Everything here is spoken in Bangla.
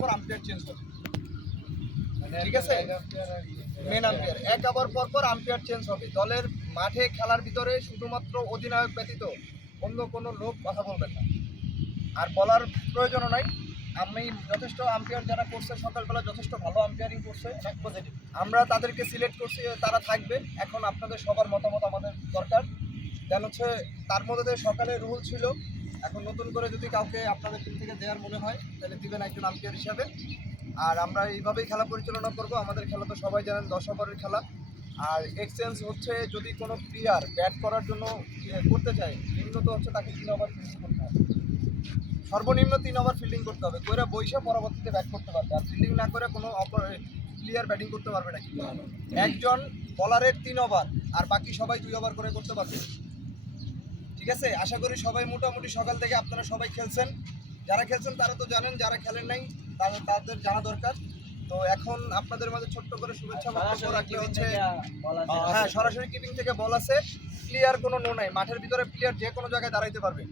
পর আম্পায়ার চেঞ্জ হবে, ঠিক আছে? মেন আম্পায়ার 1 ওভার পর আম্পায়ার চেঞ্জ হবে। দলের মাঠে খেলার ভিতরে শুধুমাত্র অধিনায়ক ব্যতীত অন্য কোনো লোক কথা বলবেন না, আর বলার প্রয়োজনও নাই। আমি যথেষ্ট আম্পায়ার যারা করছে সকালবেলা যথেষ্ট ভালো আম্পায়ারিং করছে, আমরা তাদেরকে সিলেক্ট করছি, তারা থাকবে। এখন আপনাদের সবার মতামত আমাদের দরকার। দেন হচ্ছে তার মধ্যে সকালে রুল ছিল, এখন নতুন করে যদি কাউকে আপনাদের টিম থেকে দেওয়ার মনে হয় তাহলে দিবেন একজন আম্পায়ার হিসাবে। আর আমরা এইভাবেই খেলা পরিচালনা করব। আমাদের খেলা তো সবাই জানেন 10 ওভারের খেলা। আর এক্সচেঞ্জ হচ্ছে যদি কোনো প্লেয়ার ব্যাট করার জন্য করতে চায়, নিম্নত হচ্ছে তাকে 3 ওভার ফিল্ডিং করতে হবে, সর্বনিম্ন 3 ওভার ফিল্ডিং করতে হবে, কইরা বইসা পরবর্তীতে ব্যাট করতে পারবে। আর ফিল্ডিং না করে কোনো প্লেয়ার ব্যাটিং করতে পারবে না। কিন্তু একজন বলারের 3 ওভার আর বাকি সবাই 2 ওভার করে করতে পারবে, ঠিক আছে? আশা করি সবাই মোটামুটি সকাল থেকে আপনারা সবাই খেলছেন, যারা খেলছেন তারা তো জানেন, যারা খেলেন নাই তাদের জানা দরকার। তো এখন আপনাদের মাঝে ছোট্ট করে শুভেচ্ছা বক্তব্য রাখতে হচ্ছে, হ্যাঁ সরাসরি কিপিং থেকে বল আছে, প্লেয়ার কোনো নো নাই, মাঠের ভিতরে প্লেয়ার যে কোনো জায়গায় দাঁড়াইতে পারবে।